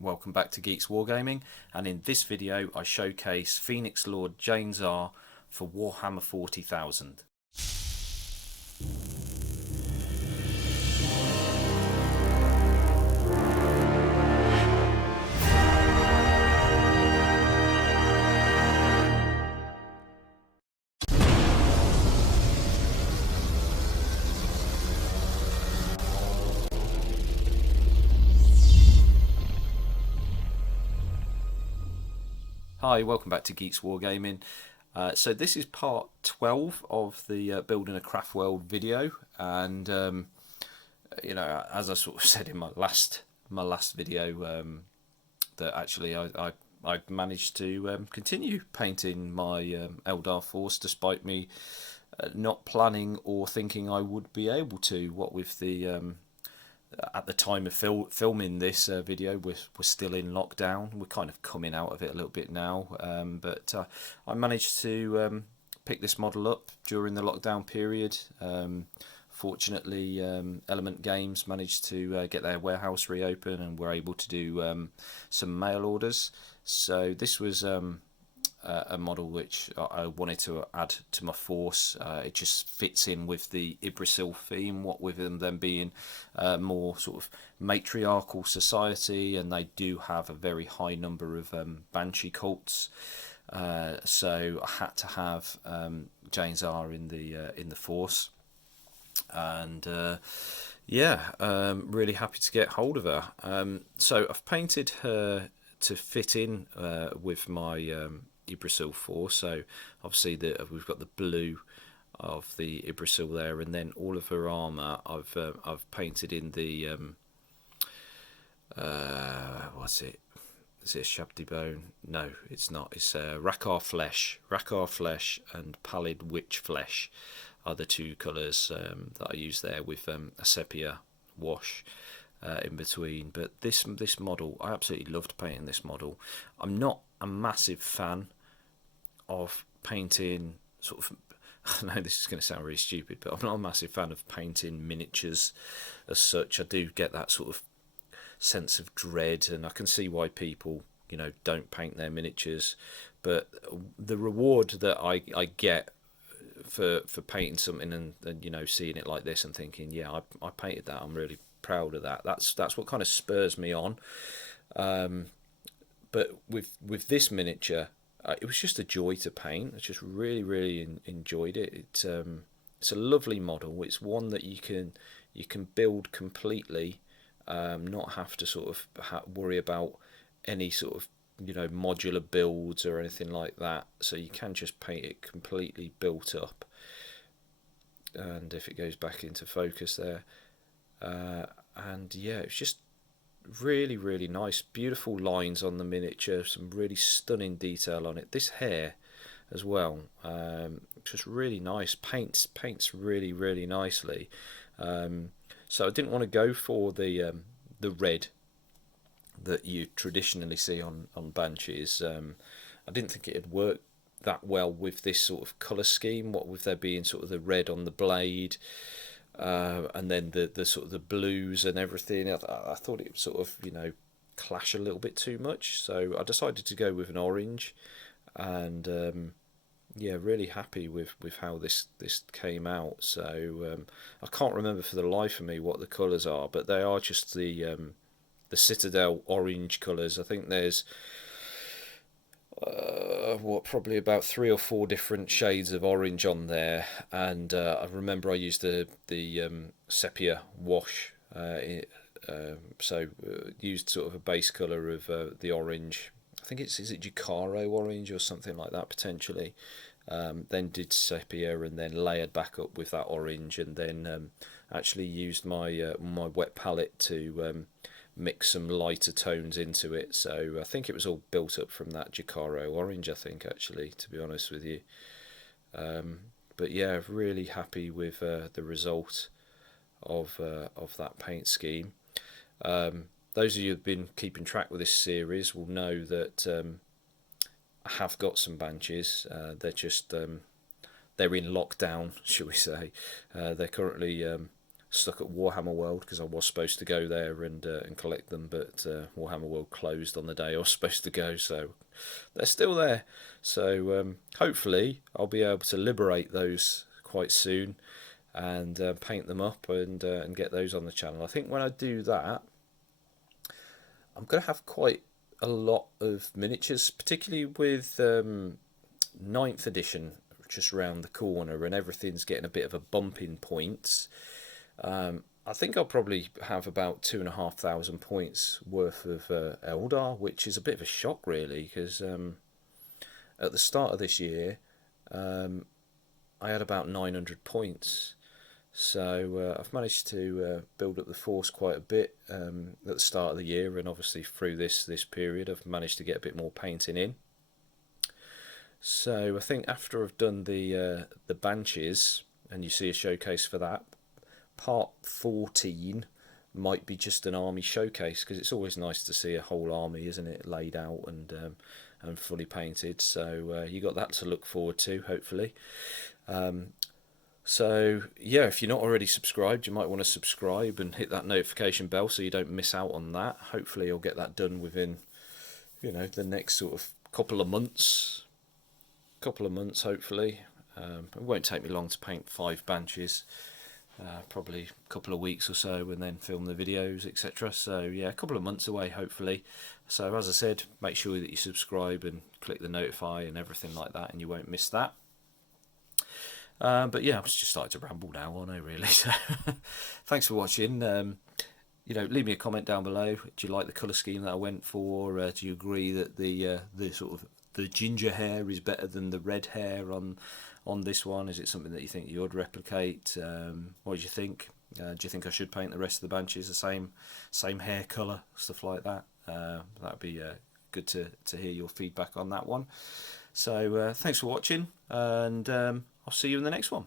Welcome back to Geeks Wargaming, and in this video I showcase Phoenix Lord Jain Zar for Warhammer 40,000. Hi, welcome back to Geeks Wargaming. So this is part 12 of the Building a Craftworld video, and as I sort of said in my last video, that actually I managed to continue painting my Eldar force despite me not planning or thinking I would be able to. What with the at the time of filming this video, we're still in lockdown. We're kind of coming out of it a little bit now, but I managed to pick this model up during the lockdown period. Fortunately, Element Games managed to get their warehouse reopen and were able to do some mail orders. So this was a model which I wanted to add to my force. It just fits in with the Yggdrasil theme, what with them being more sort of matriarchal society, and they do have a very high number of banshee cults. So I had to have Jain Zar in the force, and really happy to get hold of her. So I've painted her to fit in with my Yggdrasil force. So obviously we've got the blue of the Yggdrasil there, and then all of her armour I've painted in the what's it? Is it a Shabdi bone? No, it's not. It's Rakkar flesh. Rakkar flesh and pallid witch flesh are the two colours that I use there, with a sepia wash in between. But this model, I absolutely loved painting this model. I'm not a massive fan of painting sort of, I know this is going to sound really stupid, but I'm not a massive fan of painting miniatures as such. I do get that sort of sense of dread, and I can see why people don't paint their miniatures, but the reward that I get for painting something and seeing it like this and thinking, yeah, I painted that, I'm really proud of that. That's what kind of spurs me on. But with this miniature, it was just a joy to paint. I just really enjoyed it. It's a lovely model. It's one that you can build completely, not have to sort of worry about any sort of modular builds or anything like that. So you can just paint it completely built up. And if it goes back into focus there, and yeah, it's just really nice, beautiful lines on the miniature, some really stunning detail on it. This hair as well, just really nice. Paints really nicely. So I didn't want to go for the red that you traditionally see on banshees. I didn't think it'd work that well with this sort of colour scheme, what with there being sort of the red on the blade, and then the sort of the blues and everything. I thought it would sort of clash a little bit too much, so I decided to go with an orange, and really happy with how this came out. So I can't remember for the life of me what the colours are, but they are just the Citadel orange colours. I think there's probably about 3 or 4 different shades of orange on there, and I remember I used the sepia wash, used sort of a base colour of the orange. I think is it Jacaro orange or something like that potentially. Then did sepia and then layered back up with that orange, and then actually used my my wet palette to mix some lighter tones into it. So I think it was all built up from that Jacaro orange, I think, actually, to be honest with you. But yeah, really happy with the result of that paint scheme. Those of you who've been keeping track with this series will know that I have got some banshees. They're just they're in lockdown, shall we say. They're currently stuck at Warhammer World because I was supposed to go there and collect them, but Warhammer World closed on the day I was supposed to go, so they're still there. So hopefully I'll be able to liberate those quite soon and paint them up and get those on the channel. I think when I do that, I'm going to have quite a lot of miniatures, particularly with 9th edition just round the corner and everything's getting a bit of a bump in points. I think I'll probably have about 2,500 points worth of Eldar, which is a bit of a shock really, because at the start of this year I had about 900 points. So I've managed to build up the force quite a bit at the start of the year, and obviously through this period I've managed to get a bit more painting in. So I think after I've done the Banshees, and you see a showcase for that, part 14 might be just an army showcase, because it's always nice to see a whole army, isn't it, laid out and fully painted. So you got that to look forward to, hopefully. So yeah, if you're not already subscribed, you might want to subscribe and hit that notification bell so you don't miss out on that. Hopefully I'll get that done within, the next sort of couple of months hopefully. It won't take me long to paint 5 Banshees, probably a couple of weeks or so, and then film the videos, etc. So yeah, a couple of months away hopefully. So as I said, make sure that you subscribe and click the notify and everything like that, and you won't miss that. But yeah, I'm just starting to ramble now, aren't I, really? So thanks for watching. Leave me a comment down below. Do you like the colour scheme that I went for? Do you agree that the sort of the ginger hair is better than the red hair on this one? Is it something that you think you would replicate? What do you think? Do you think I should paint the rest of the Banshees the same hair colour, stuff like that? That'd be good to hear your feedback on that one. So thanks for watching, and I'll see you in the next one.